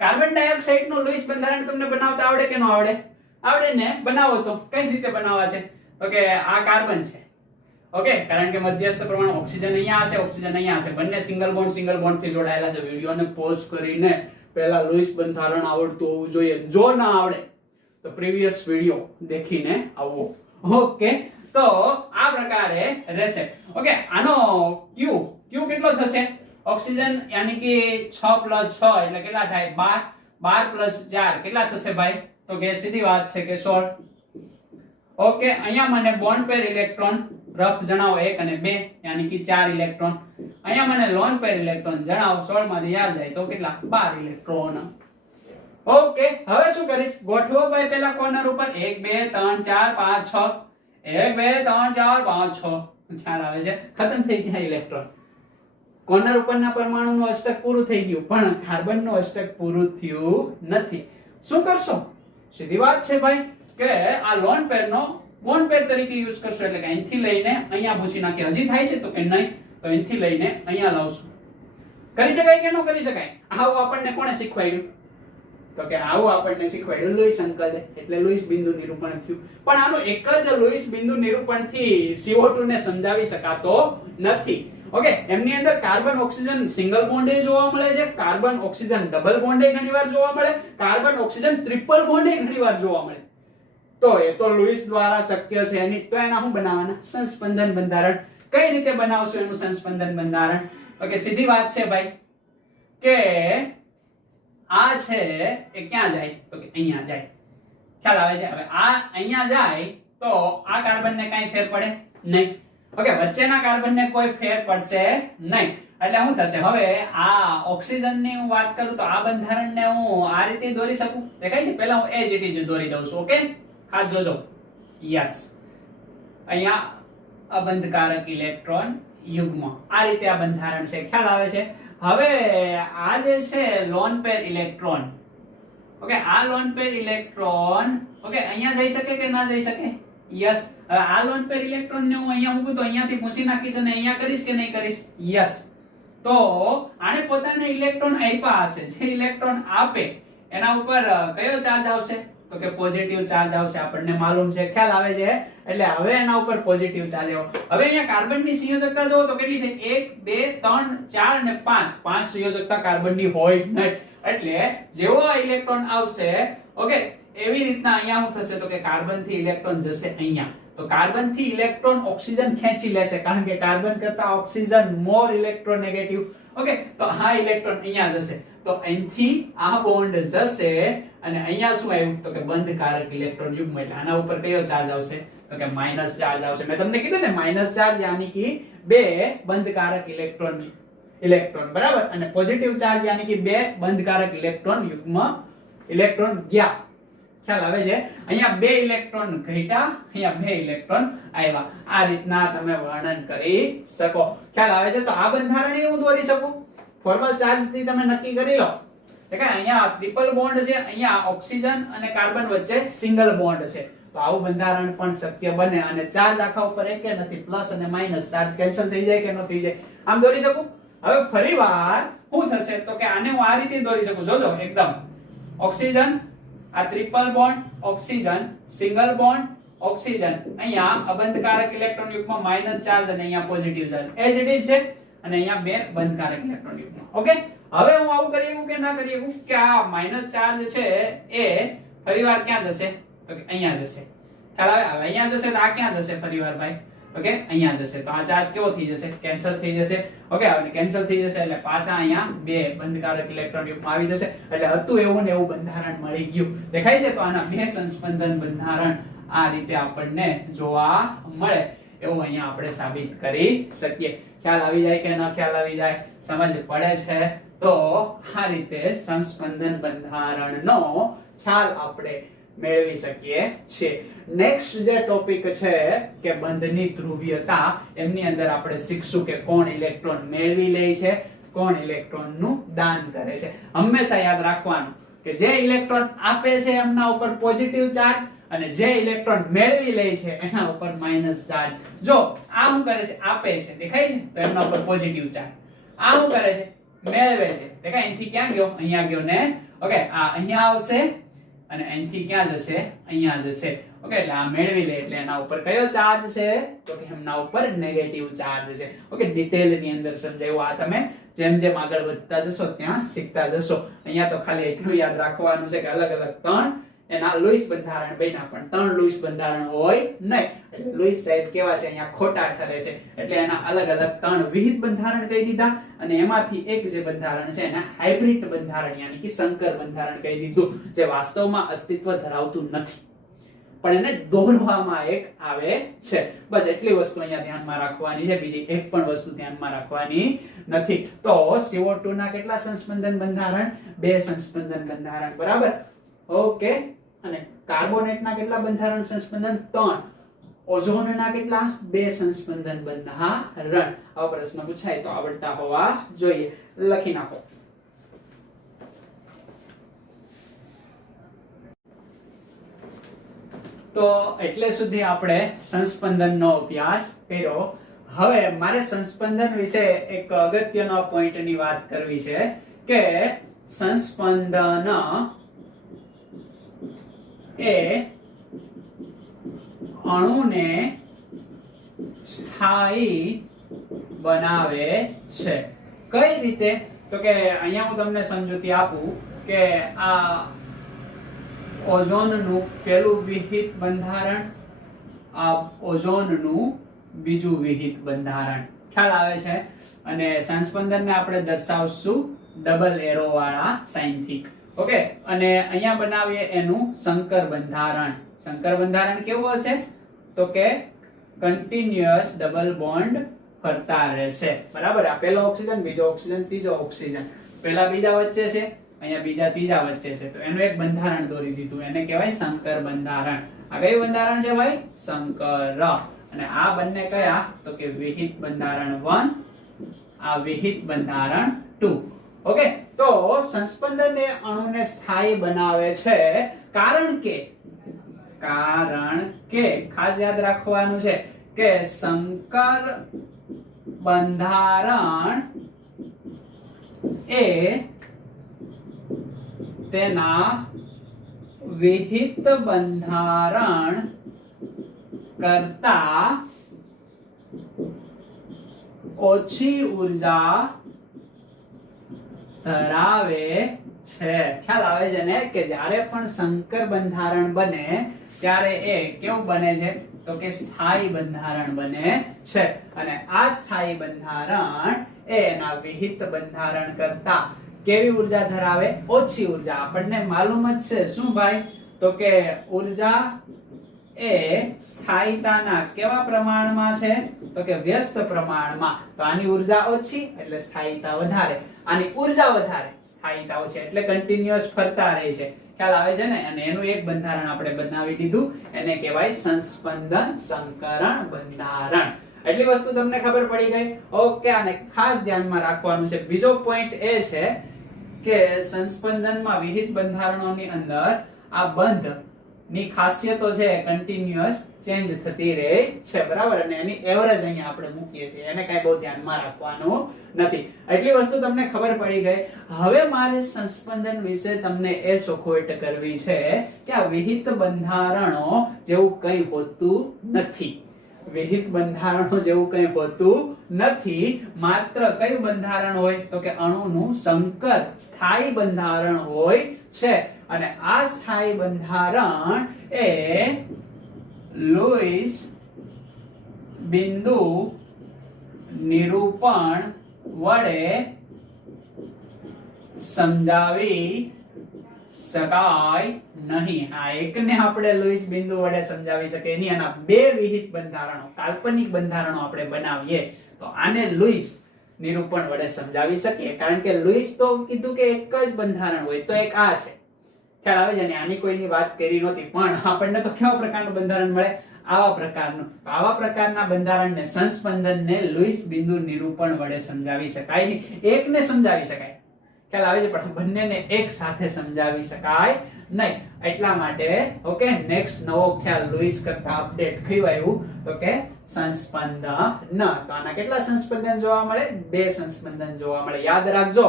કાર્બન ડાયોક્સાઇડ નું લુઈસ બંધારણ તમને બનાવતા આવડે કે ન આવડે? આવડે ને? બનાવો તો કઈ રીતે બનાવવા છે? તો કે આ કાર્બન છે. ઓકે, કારણ કે મધ્યસ્થ પરમાણુ ઓક્સિજન અહીંયા હશે, ઓક્સિજન અહીંયા હશે. બંને સિંગલ બોન્ડ થી જોડાયેલા છે. વિડિયોને પોઝ કરીને પહેલા લુઈસ બંધારણ આવડતું હોવું જોઈએ. જો ના આવડે તો પ્રીવિયસ વિડિયો દેખીને આવો. ઓકે, તો આ પ્રકારે રહેશે. ઓકે, આનો Q કેટલો થશે? ઓક્સિજન યાની કે 6 + 6 એટલે કેટલા થાય? 12. 12 + 4 કેટલા થશે ભાઈ? તો કે સીધી વાત છે કે 16. ઓકે, અહીંયા મને બોન્ડ પેર ઇલેક્ટ્રોન રફ જણાવો 1 અને 2 યાની કે 4 ઇલેક્ટ્રોન. અહીંયા મને લોન પેર ઇલેક્ટ્રોન જણાવો 16 માંથી 4 જાય તો કેટલા? 12 ઇલેક્ટ્રોન. ઓકે, હવે શું કરીશ? ગોઠવો ભાઈ પેલા કોર્નર ઉપર 1 2 3 4 5 6. 1 2 3 4 5 6. ખ્યાલ આવે છે? ખતમ થઈ ગયા ઇલેક્ટ્રોન. કોર્નર ઉપરના પરમાણુનું અષ્ટક પૂરું થઈ ગયું, પણ કાર્બનનું અષ્ટક પૂરું થયું નથી. શું કરશો? સીધી વાત છે ભાઈ કે આ લોન પેરનો બોન્ડ પેર તરીકે યુઝ કરશો. એટલે કે અહીંથી લઈને અહીંયા પૂછી નાખી. હજી થાય છે તો કે નહીં, તો અહીંથી લઈને અહીંયા લાવશું. કરી શકાય કે ન કરી શકાય? આવું આપણને કોણે શીખવાડ્યું? તો કે આવું આપણને શીખવાડ્યું લુઈસ અંકલે. એટલે લુઈસ બિંદુ નિરૂપણ થયું. પણ આનું એક જ લુઈસ બિંદુ નિરૂપણથી CO2 ને સમજાવી શકાતો નથી. ઓકે, એમની અંદર કાર્બન ઓક્સિજન સિંગલ બોન્ડે જોવા મળે છે, કાર્બન ઓક્સિજન ડબલ બોન્ડે ઘણીવાર જોવા મળે, કાર્બન ઓક્સિજન ટ્રિપલ બોન્ડે ઘણીવાર જોવા મળે. તો એ તો લુઈસ દ્વારા શક્ય છે નહીં. તો એના શું બનાવવાના? સંસ્પંદન બંધારણ. કઈ રીતે બનાવશો એનું સંસ્પંદન બંધારણ? તો કે સીધી વાત છે ભાઈ કે આ છે એ ક્યાં જાય? તો કે અહીંયા જાય. ખ્યાલ આવે છે? હવે આ અહીંયા જાય તો આ કાર્બનને કાઈ ફેર પડે નહીં. ઓકે, વચ્ચેના કાર્બનને કોઈ ફેર પડશે નહીં. એટલે શું થશે? હવે આ ઓક્સિજનની હું વાત કરું તો આ બંધારણને હું આ રીતે દોરી શકું. દેખાય છે? પહેલા હું એજ ઇટ ઇઝ દોરી દઉં છું. ઓકે, ખાસ જોજો. યસ, અહીંયા અબંધકારક ઇલેક્ટ્રોન યુગ્મ. આ રીતે આ બંધારણ છે. ખ્યાલ આવે છે? હવે આ જે છે લોન પેર ઇલેક્ટ્રોન. ઓકે, આ લોન પેર ઇલેક્ટ્રોન ઓકે અહીંયા જઈ શકે કે ના જઈ શકે? યસ. હવે આ લોન પેર ઇલેક્ટ્રોન ને હું અહીંયા મૂકું તો અહીંયાથી પૂછી નાખીશ અને અહીંયા કરીશ કે નહીં કરીશ? યસ. તો આને પોતાને ઇલેક્ટ્રોન આપ્યા હશે. જે ઇલેક્ટ્રોન આપે એના ઉપર કયો ચાર્જ આવશે? તો કે પોઝિટિવ ચાર્જ આવશે. આપણને માલુમ છે. ખ્યાલ આવે છે? એટલે હવે એના ઉપર પોઝિટિવ ચાર્જ આવ્યો. હવે અહીંયા કાર્બનની સંયોજકતા જોવો તો કેટલી થઈ? 1 2 3 4 અને 5. 5 સંયોજકતા કાર્બનની હોય નહીં. એટલે જેવો આ ઇલેક્ટ્રોન આવશે ઓકે એવી રીતના અહીંયા શું થશે? તો કે કાર્બન થી ઇલેક્ટ્રોન જશે અહીંયા. તો કાર્બન થી ઇલેક્ટ્રોન ઓક્સિજન ખેંચી લેશે, કારણ કે કાર્બન કરતા ઓક્સિજન મોર ઇલેક્ટ્રોનેગેટિવ. ઓકે, તો આ ઇલેક્ટ્રોન અહીંયા જશે. તો અહીંથી આ બોન્ડ જશે અને અહીંયા શું આવ્યું? તો કે બંધકારક ઇલેક્ટ્રોન યુગ્મ. એટલે આના ઉપર કયો ચાર્જ આવશે? તો કે માઈનસ ચાર્જ આવશે. મેં તમને કીધું ને માઈનસ ચાર્જ યાની કે 2 બંધકારક ઇલેક્ટ્રોન બરાબર, અને પોઝિટિવ ચાર્જ યાની કે 2 બંધકારક ઇલેક્ટ્રોન યુગ્મ ઇલેક્ટ્રોન ગયા. ખ્યાલ આવે છે? અહીંયા 2 ઇલેક્ટ્રોન ઘટ્યા, અહીંયા 2 ઇલેક્ટ્રોન આવ્યા. આ રીતના તમે વર્ણન કરી શકો. ખ્યાલ આવે છે? તો આ બંધારણ હું દોરી શકું. ફોર્મલ ચાર્જ થી તમે નક્કી કરી લો. દેખાય? અહીંયા ટ્રિપલ બોન્ડ છે, અહીંયા ઓક્સિજન અને કાર્બન વચ્ચે સિંગલ બોન્ડ છે. તો આવું બંધારણ પણ શક્ય બને અને ચાર્જ આખા ઉપર એક કે નથી પ્લસ અને માઈનસ ચાર્જ કેન્સલ થઈ જાય કે ન થઈ જાય આમ દોરી શકું હવે ફરીવાર શું થશે તો કે આને હું આ રીતે દોરી શકું જોજો એકદમ ઓક્સિજન આ triple bond oxygen single bond oxygen અહીંયા અબંધકારક ઇલેક્ટ્રોન યુગ્મ માઈનસ ચાર્જ અને અહીંયા positive charge as it is છે અને અહીંયા બે બંધકારક ઇલેક્ટ્રોન યુગ્મ ઓકે હવે હું આવું કરી શકું કે ના કરી શકું કે આ માઈનસ ચાર્જ છે એ ફરીવાર ક્યાં જશે તો કે અહીંયા જશે ખ્યાલ આવે હવે અહીંયા જશે તો આ ક્યાં જશે ફરીવાર ભાઈ ઓકે અહીંયા જશે તો આ ચાર્જ કેવો થઈ જશે કેન્સલ થઈ જશે ઓકે અને કેન્સલ થઈ જશે એટલે પાછા અહીંયા બે બંધકારક ઇલેક્ટ્રોન યુગ્મ આવી જશે એટલે હતું એવું ને એવું બંધારણ મળી ગયું દેખાય છે તો આના બે સંસ્પંદન બંધારણ આ રીતે આપણને જોવા મળે એવું અહીંયા આપણે સાબિત કરી શકીએ ખ્યાલ આવી જાય કે ન ખ્યાલ આવી જાય સમજ પડે છે તો આ રીતે સંસ્પંદન બંધારણનો ખ્યાલ આપણે મેળવી શકીએ છીએ નેક્સ્ટ જે ટોપિક છે કે બંધની ધ્રુવીયતા એમની અંદર આપણે શીખશું કે કોણ ઇલેક્ટ્રોન મેળવી લે છે કોણ ઇલેક્ટ્રોન નું દાન કરે છે હંમેશા યાદ રાખવાનું કે જે ઇલેક્ટ્રોન આપે છે એમના ઉપર પોઝિટિવ ચાર્જ અને જે ઇલેક્ટ્રોન મેળવી લે છે એના ઉપર માઈનસ ચાર્જ જો આ શું કરે છે આપે છે દેખાય છે તો એમના ઉપર પોઝિટિવ ચાર્જ આ શું કરે છે મેળવે છે દેખાય અહીંથી ક્યાં ગયો અહીંયા ગયો ને ઓકે આ અહીંયા આવશે અને અહીંથી ક્યાં જશે અહીંયા જશે ઓકે એટલે આ મેળવી લે એટલે એના ઉપર કયો ચાર્જ છે તો કે એમના ઉપર નેગેટિવ ચાર્જ છે ઓકે ડિટેલ ની અંદર સમજાવ્યું આ તમે જેમ જેમ આગળ વધતા જશો ત્યાં શીખતા જશો અહીંયા તો ખાલી એટલું યાદ રાખવાનું છે કે અલગ અલગ ત્રણ એના લુઈસ બંધારણ બન્યા પણ ત્રણ લુઈસ બંધારણ હોય નહીં એટલે લુઈસ સાહેબ કેવા છે અહીંયા ખોટા ઠરે છે એટલે એના અલગ અલગ ત્રણ વિહિત બંધારણ કહી દીધા અને એમાંથી એક જે બંધારણ છે એને હાઇબ્રિડ બંધારણ યાની કે સંકર બંધારણ કહી દીધું જે વાસ્તવમાં અસ્તિત્વ ધરાવતું નથી પણ એને દોરવામાં એક આવે છે બસ એટલી વસ્તુ અહીંયા ધ્યાનમાં રાખવાની છે બીજી એક પણ વસ્તુ ધ્યાનમાં રાખવાની નથી તો CO2 ના કેટલા સંસ્પંદન બંધારણ બે સંસ્પંદન બંધારણ બરાબર ઓકે અને કાર્બોનેટ ના કેટલા બંધારણ સંસ્પંદન ત્રણ ઓઝોન ના કેટલા બે સંસ્પંદન બંધારણ આવો પ્રશ્ન પૂછાય તો આવડતા હોવા જોઈએ લખી નાખો તો એટલે સુધી આપણે સંસ્પંદનનો અભ્યાસ કર્યો હવે મારે સંસ્પંદન વિશે એક અગત્યનો પોઈન્ટની વાત કરવી છે કે સંસ્પંદન એ અણુને સ્થાયી બનાવે છે કઈ રીતે તો કે અહીંયા હું તમને સમજૂતી આપું કે આ ઓઝોનનું પહેલું વિહિત બંધારણ આ ઓઝોનનું બીજું વિહિત બંધારણ ખ્યાલ આવે છે અને સંસ્પંદનને આપણે દર્શાવશું ડબલ એરો વાળા સાઇનથી ઓકે અને અહીંયા બનાવીએ એનું સંકર બંધારણ કેવું હશે તો કે કન્ટિન્યુઅસ ડબલ બોન્ડ ફરતા રહેશે બરાબર આ પહેલો ઓક્સિજન બીજો ઓક્સિજન ત્રીજો ઓક્સિજન પહેલા બીજા વચ્ચે છે અહીંયા બીજા ત્રીજા વચ્ચે છે તો એનું એક બંધારણ દોરી દીધું એને કહેવાય સંકર બંધારણ આ કયું બંધારણ છે ભાઈ સંકર અને આ બંને કયા તો કે વિહિત બંધારણ 1 આ વિહિત બંધારણ 2 ઓકે તો સંસ્પંદન એ અણુને સ્થાયી બનાવે છે કારણ કે ખાસ યાદ રાખવાનું છે કે સંકર બંધારણ એ તેના વિહિત બંધારણ કરતા ઓછી ઉર્જા ધરાવે છે ખ્યાલ આવે છે ને કે જ્યારે પણ સંકર બંધારણ બને ત્યારે એ કેવું બને છે તો કે સ્થાયી બંધારણ બને છે અને આ સ્થાયી બંધારણ એ એના વિહિત બંધારણ કરતા કેવી ઉર્જા ધરાવે ઓછી ઉર્જા આપણને માલુમ જ છે શું ભાઈ તો કે ઉર્જા એ સ્થાયીતાના કેવા પ્રમાણમાં છે તો કે વ્યસ્ત પ્રમાણમાં તો આની ઉર્જા ઓછી એટલે સ્થાયીતા વધારે આની ઉર્જા વધારે સ્થાયીતા ઓછી એટલે કન્ટિન્યુઅસ ફરતા રહે છે ખ્યાલ આવે છે ને અને એનું એક બંધારણ આપણે બનાવી દીધું એને કહેવાય સંસ્પંદન સંકરણ બંધારણ એટલી વસ્તુ તમને ખબર પડી ગઈ ઓકે અને ખાસ ધ્યાનમાં રાખવાનું છે બીજો પોઈન્ટ એ છે કે સંસ્પંદનમાં વિહિત બંધારણોની અંદર આ બંધ ની ખાસિયતો છે કન્ટિન્યુઅસ ચેન્જ થતી રહે છે, બરાબર, અને એની એવરેજ અહીંયા આપણે મૂકીએ છીએ, એને કઈ બહુ ધ્યાનમાં રાખવાનું નથી. એટલી વસ્તુ તમને ખબર પડી ગઈ. હવે મારે સંસ્પંદન વિશે તમને એ સોખવટ કરવી છે કે આ વિહિત બંધારણો જેવું કંઈ હોતું નથી. વિહિત બંધારણો જેવું કંઈ હોતું નથી. માત્ર કયું બંધારણ હોય તો કે અણુનું સંકર સ્થાયી બંધારણ હોય છે, અને આ સ્થાયી બંધારણ એ લુઈસ બિંદુ નિરૂપણ વડે સમજાવી શકાય નહીં. આ એકને આપણે લુઈસ બિંદુ વડે સમજાવી શકીએ નહીં, અને બે વિહિત બંધારણો કાલ્પનિક બંધારણો આપણે બનાવીએ તો આને લુઈસ નિરૂપણ વડે સમજાવી શકીએ, કારણ કે લુઈસ તો કીધું કે એક જ બંધારણ હોય, તો એક આ છે, ખ્યાલ આવે છે ને. આની કોઈની વાત કરી નહોતી, પણ આપણને તો કેવા પ્રકારનું બંધારણ મળે, આવા પ્રકારનું. તો આવા પ્રકારના બંધારણને સંસ્પંદનને લુઈસ બિંદુ નિરૂપણ વડે સમજાવી શકાય નહીં. એકને સમજાવી શકાય, ખ્યાલ આવે છે, પણ બંનેને એક સાથે સમજાવી શકાય નહીં. એટલા માટે ઓકે, નેક્સ્ટ નવો ખ્યાલ લુઈસ કરતા અપડેટ કયું આવ્યું તો કે સંસ્પંદન. તો આના કેટલા સંસ્પંદન જોવા મળે? બે સંસ્પંદન જોવા મળે. યાદ રાખજો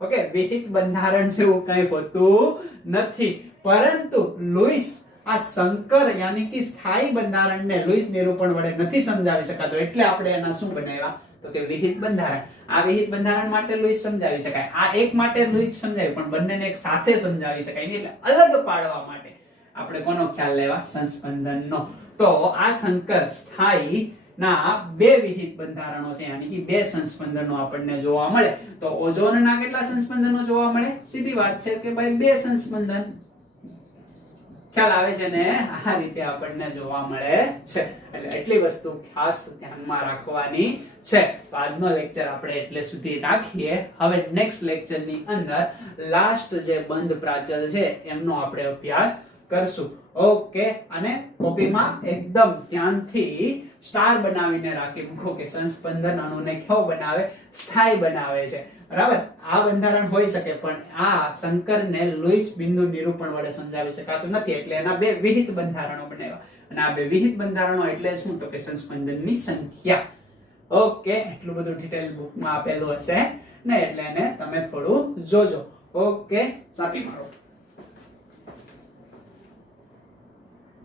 ઓકે, વિહિત બંધારણ જેવું કંઈ હોતું નથી, પરંતુ લુઈસ આ સંકર યાની કે સ્થાયી બંધારણને લુઈસ નિરૂપણ વડે નથી સમજાવી શકાતો, એટલે આપણે એના શું બનાવ્યા તો કે વિહિત બંધારણ. આ વિહિત બંધારણ માટે લુઈસ સમજાવી શકાય, આ એક માટે લુઈસ સમજાવી, પણ બંનેને એક સાથે સમજાવી શકાય નહીં, એટલે અલગ પાડવા માટે આપણે કોનો ખ્યાલ લેવા? સંસ્પંદનનો. તો આ સંકર સ્થાયી ના બે વિહિત બંધારણો છે, યાની કે બે સંસ્પંદનો આપણને જોવા મળે. તો ઓઝોનના કેટલા સંસ્પંદનો જોવા મળે? સીધી વાત છે કે ભાઈ બે સંસ્પંદન. ખ્યાલ આવે છે ને? આ રીતે આપણને જોવા મળે છે. એટલે એટલી વસ્તુ ખાસ ધ્યાનમાં રાખવાની છે. તો આજનો લેક્ચર આપણે એટલે સુધી રાખીએ. હવે નેક્સ્ટ લેક્ચરની અંદર લાસ્ટ જે બંધ પ્રાચલ છે એમનો આપણે અભ્યાસ કરશું. ઓકે, અને કોપીમાં એકદમ ધ્યાનથી સ્ટાર બનાવીને રાખી મૂકો કે સંસ્પંદન અણુને કેવો બનાવે? સ્થાયી બનાવે છે, બરાબર. આ બંધારણ હોઈ શકે, પણ આ સંકરને લુઈસ બિંદુ નિરૂપણ વડે સમજાવી શકાતું નથી, એટલે એના બે વિહિત બંધારણો બનાવ્યા. અને આ બે વિહિત બંધારણો એટલે શું તો કે સંસ્પંદનની સંખ્યા. ઓકે, એટલું બધું ડિટેલ બુકમાં આપેલું હશે ને, એટલે એને તમે થોડું જોજો. ઓકે, ચાપી મારો.